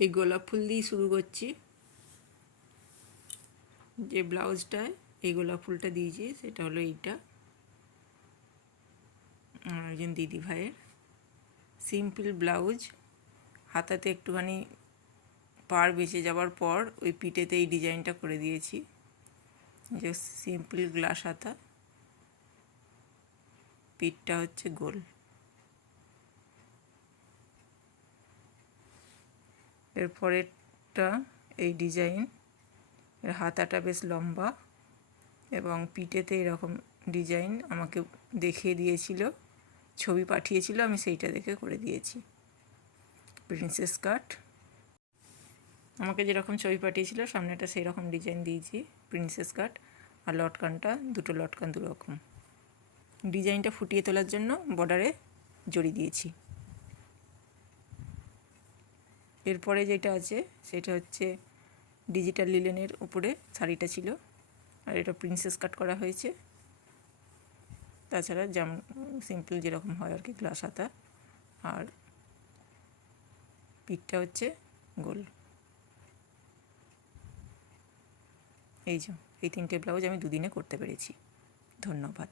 এই গোলাপ ফুল দিয়ে শুরু করছি। যে ব্লাউজটায় এই গোলাপ ফুলটা দিয়েছি সেটা হলো এইটা, আমার একজন দিদি ভাইয়ের সিম্পল ব্লাউজ। হাতাতে একটুখানি পাড় বেঁচে যাওয়ার পর ওই পিঠেতে এই ডিজাইনটা করে দিয়েছি। যে সিম্পল গ্লাস হাতা, পিঠটা হচ্ছে গোল। এরপরেরটা এই ডিজাইন, এর হাতাটা বেশ লম্বা এবং পিঠেতে এরকম ডিজাইন আমাকে দেখিয়ে দিয়েছিল, ছবি পাঠিয়েছিল, আমি সেইটা দেখে করে দিয়েছি। প্রিন্সেস কাট আমাকে যেরকম ছবি পাঠিয়েছিল সামনেটা সেই রকম ডিজাইন দিয়েছি, প্রিন্সেস কাট। আর লটকানটা দুটো লটকান দুরকম। ডিজাইনটা ফুটিয়ে তোলার জন্য বর্ডারে জড়ি দিয়েছি। এরপরে যেটা আছে সেটা হচ্ছে ডিজিটাল লিলেনের উপরে শাড়িটা ছিল, আর এটা প্রিন্সেস কাট করা হয়েছে। তাছাড়া যেমন সিম্পল যেরকম হয় আর কি, গ্লাস হাতা, আর পিঠটা হচ্ছে গোল। এই যে এই 3টে ব্লাউজ আমি দুদিনে করতে পেরেছি। ধন্যবাদ।